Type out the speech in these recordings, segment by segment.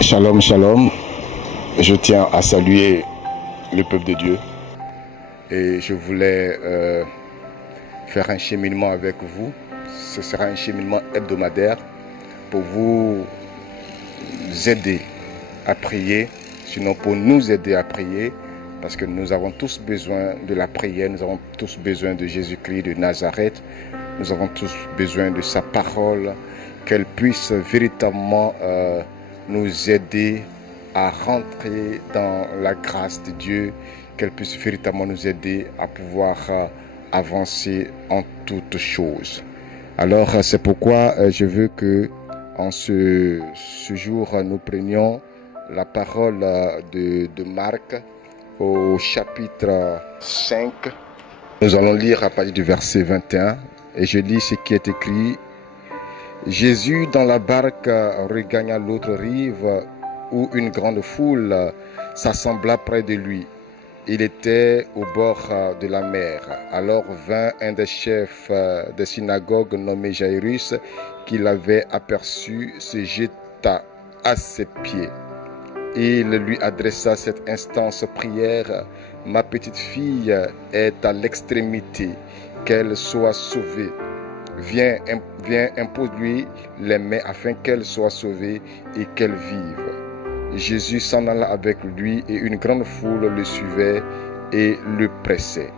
Shalom, shalom. Je tiens à saluer le peuple de Dieu et je voulais faire un cheminement avec vous. Ce sera un cheminement hebdomadaire pour vous aider à prier, sinon pour nous aider à prier, parce que nous avons tous besoin de la prière, nous avons tous besoin de Jésus-Christ de Nazareth, nous avons tous besoin de sa parole, qu'elle puisse véritablement nous aider à rentrer dans la grâce de Dieu, qu'elle puisse véritablement nous aider à pouvoir avancer en toutes choses. Alors c'est pourquoi je veux que en ce jour nous prenions la parole de Marc au chapitre 5. Nous allons lire à partir du verset 21 et je lis ce qui est écrit. Jésus dans la barque regagna l'autre rive où une grande foule s'assembla près de lui. Il était au bord de la mer. Alors vint un des chefs des synagogues nommé Jairus, qui l'avait aperçu, se jeta à ses pieds. Il lui adressa cette instance prière. Ma petite fille est à l'extrémité, qu'elle soit sauvée. Viens, impose-lui les mains afin qu'elle soit sauvée et qu'elle vive. Jésus s'en alla avec lui et une grande foule le suivait et le pressait.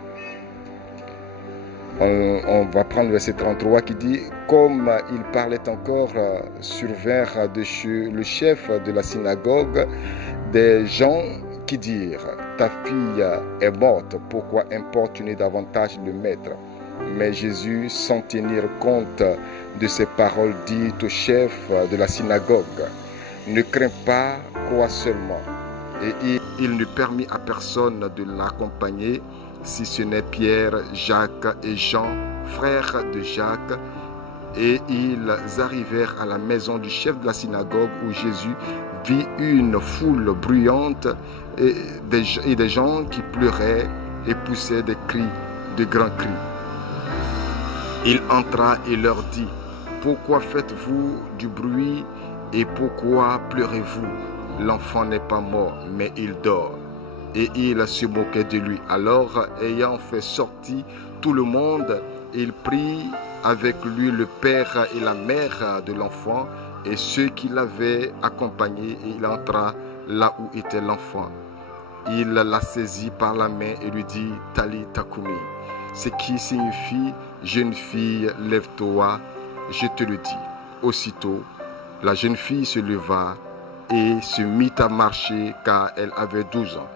On va prendre le verset 33 qui dit « Comme il parlait encore, survinrent de chez le chef de la synagogue des gens qui dirent « Ta fille est morte, pourquoi importuner davantage le maître ?» Mais Jésus, sans tenir compte de ces paroles dites au chef de la synagogue, ne crains pas, crois seulement. Et il ne permit à personne de l'accompagner, si ce n'est Pierre, Jacques et Jean, frères de Jacques. Et ils arrivèrent à la maison du chef de la synagogue où Jésus vit une foule bruyante et des gens qui pleuraient et poussaient des cris, de grands cris. Il entra et leur dit, « Pourquoi faites-vous du bruit et pourquoi pleurez-vous? L'enfant n'est pas mort, mais il dort. » Et il se moquait de lui. Alors, ayant fait sortir tout le monde, il prit avec lui le père et la mère de l'enfant et ceux qui l'avaient accompagné, et il entra là où était l'enfant. Il la saisit par la main et lui dit, « Talitha koumi », ce qui signifie « Jeune fille, lève-toi, je te le dis ». Aussitôt, la jeune fille se leva et se mit à marcher car elle avait 12 ans.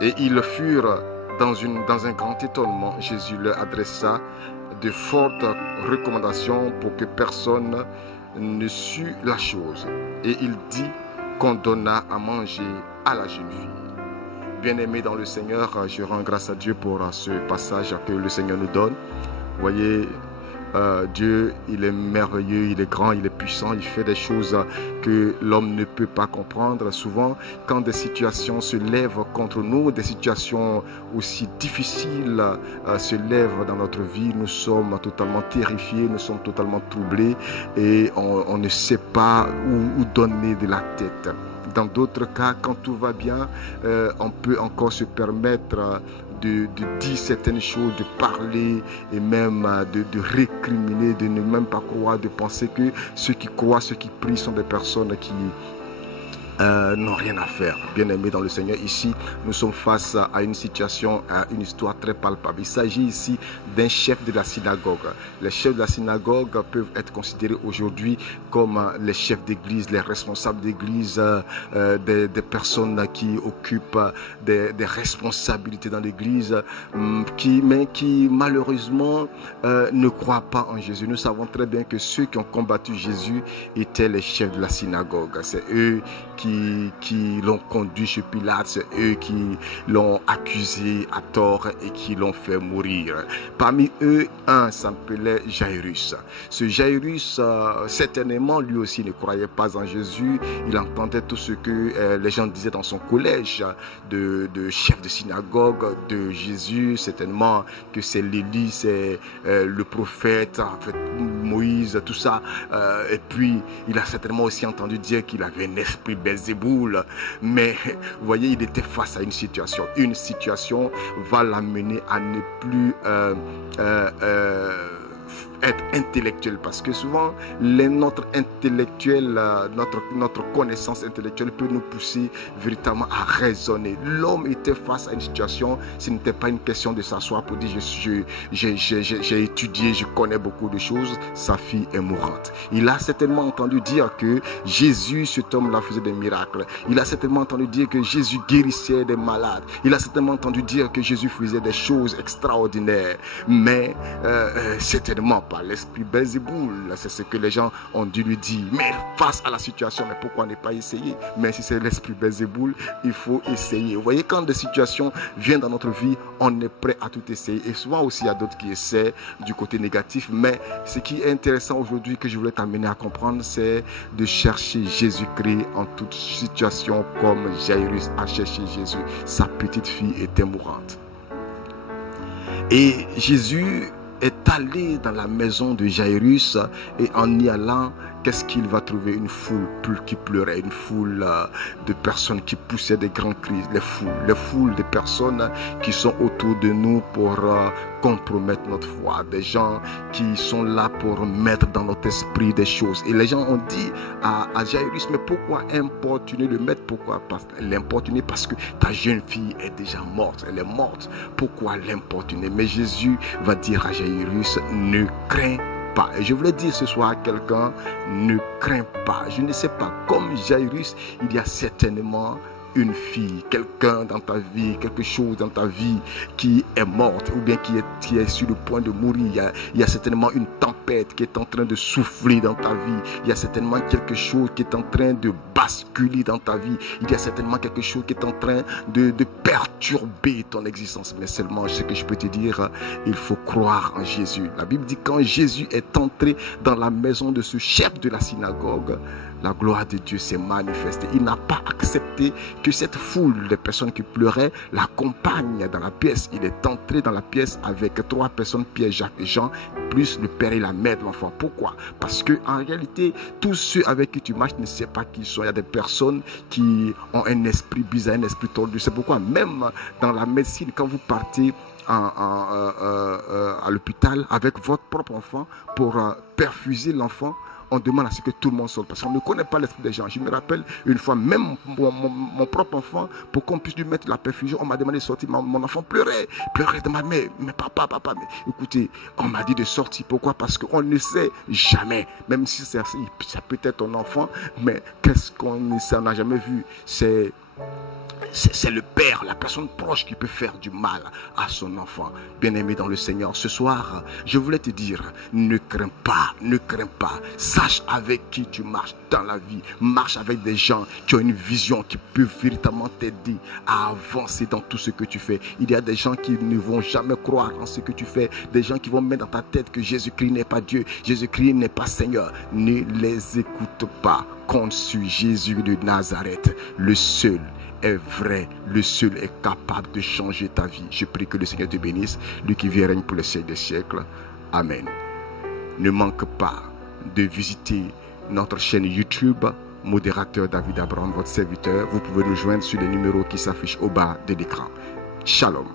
Et ils furent dans un grand étonnement. Jésus leur adressa de fortes recommandations pour que personne ne sût la chose. Et il dit qu'on donna à manger à la jeune fille. Bien-aimés dans le Seigneur, je rends grâce à Dieu pour ce passage que le Seigneur nous donne. Vous voyez, Dieu, il est merveilleux, il est grand, il est puissant, il fait des choses que l'homme ne peut pas comprendre. Souvent, quand des situations se lèvent contre nous, des situations aussi difficiles se lèvent dans notre vie, nous sommes totalement terrifiés, nous sommes totalement troublés et on ne sait pas où donner de la tête. Dans d'autres cas, quand tout va bien, on peut encore se permettre de dire certaines choses, de parler et même de récriminer, de ne même pas croire, de penser que ceux qui croient, ceux qui prient sont des personnes qui n'ont rien à faire. Bien-aimés dans le Seigneur, ici, nous sommes face à une situation, à une histoire très palpable. Il s'agit ici d'un chef de la synagogue. Les chefs de la synagogue peuvent être considérés aujourd'hui comme les chefs d'église, les responsables d'église, des personnes qui occupent des responsabilités dans l'église, mais qui malheureusement ne croient pas en Jésus. Nous savons très bien que ceux qui ont combattu Jésus étaient les chefs de la synagogue. C'est eux qui l'ont conduit chez Pilate, c'est eux qui l'ont accusé à tort et qui l'ont fait mourir. Parmi eux, un s'appelait Jairus. Ce Jairus, certainement, lui aussi ne croyait pas en Jésus. Il entendait tout ce que les gens disaient dans son collège de chef de synagogue de Jésus, certainement que c'est l'Élie, c'est le prophète, en fait, Moïse, tout ça. Et puis, il a certainement aussi entendu dire qu'il avait un esprit Belzéboul. Mais, vous voyez, il était face à une situation. Une situation va l'amener à ne plus être intellectuel, parce que souvent notre intellectuel, notre connaissance intellectuelle peut nous pousser véritablement à raisonner. L'homme était face à une situation, ce n'était pas une question de s'asseoir pour dire j'ai étudié, je connais beaucoup de choses, sa fille est mourante. Il a certainement entendu dire que Jésus, cet homme-là, faisait des miracles. Il a certainement entendu dire que Jésus guérissait des malades. Il a certainement entendu dire que Jésus faisait des choses extraordinaires. Mais certainement pas l'esprit Belzéboul, c'est ce que les gens ont dû lui dire. Mais face à la situation, mais pourquoi ne pas essayer? Mais si c'est l'esprit Belzéboul, il faut essayer. Vous voyez, quand des situations viennent dans notre vie, on est prêt à tout essayer. Et souvent aussi, il y a d'autres qui essaient du côté négatif. Mais ce qui est intéressant aujourd'hui, que je voulais t'amener à comprendre, c'est de chercher Jésus-Christ en toute situation, comme Jairus a cherché Jésus. Sa petite fille était mourante. Et Jésus est allé dans la maison de Jairus, et en y allant, qu'est-ce qu'il va trouver? Une foule qui pleurait, une foule de personnes qui poussaient des grands cris, les foules de personnes qui sont autour de nous pour compromettre notre foi, des gens qui sont là pour mettre dans notre esprit des choses. Et les gens ont dit à Jairus, mais pourquoi importuner le maître? Pourquoi l'importuner? Parce que ta jeune fille est déjà morte, elle est morte. Pourquoi l'importuner? Mais Jésus va dire à Jairus, ne crains pas. Et je voulais dire ce soir à quelqu'un, ne crains pas. Je ne sais pas, comme Jairus, il y a certainement une fille, quelqu'un dans ta vie, quelque chose dans ta vie qui est morte ou bien qui est sur le point de mourir. Il y a certainement une tempête qui est en train de souffler dans ta vie. Il y a certainement quelque chose qui est en train de basculer dans ta vie. Il y a certainement quelque chose qui est en train de perturber ton existence. Mais seulement, ce que je peux te dire, il faut croire en Jésus. La Bible dit, quand Jésus est entré dans la maison de ce chef de la synagogue, la gloire de Dieu s'est manifestée. Il n'a pas accepté que cette foule de personnes qui pleuraient l'accompagne dans la pièce. Il est entré dans la pièce avec 3 personnes, Pierre, Jacques et Jean, plus le père et la mère de l'enfant. Pourquoi? Parce que en réalité, tous ceux avec qui tu marches ne savent pas qui ils sont. Il y a des personnes qui ont un esprit bizarre, un esprit tordu. C'est pourquoi même dans la médecine, quand vous partez à l'hôpital avec votre propre enfant pour perfuser l'enfant, on demande à ce que tout le monde sorte, parce qu'on ne connaît pas l'esprit des gens. Je me rappelle une fois, même mon propre enfant, pour qu'on puisse lui mettre la perfusion, on m'a demandé de sortir. Mon enfant pleurait de ma mère. Mais papa, mais écoutez, on m'a dit de sortir. Pourquoi? Parce qu'on ne sait jamais, même si ça peut être ton enfant, mais qu'est-ce qu'on ne sait, on n'a jamais vu. C'est le père, la personne proche qui peut faire du mal à son enfant. Bien-aimé dans le Seigneur, ce soir, je voulais te dire, ne crains pas. Sache avec qui tu marches dans la vie. Marche avec des gens qui ont une vision, qui peuvent véritablement t'aider à avancer dans tout ce que tu fais. Il y a des gens qui ne vont jamais croire en ce que tu fais. Des gens qui vont mettre dans ta tête que Jésus-Christ n'est pas Dieu, Jésus-Christ n'est pas Seigneur. Ne les écoute pas. Compte sur Jésus de Nazareth, le seul est vrai, le seul est capable de changer ta vie. Je prie que le Seigneur te bénisse, lui qui vit et règne pour les siècles des siècles. Amen. Ne manque pas de visiter notre chaîne YouTube, modérateur David Abraham, votre serviteur. Vous pouvez nous joindre sur les numéros qui s'affichent au bas de l'écran. Shalom.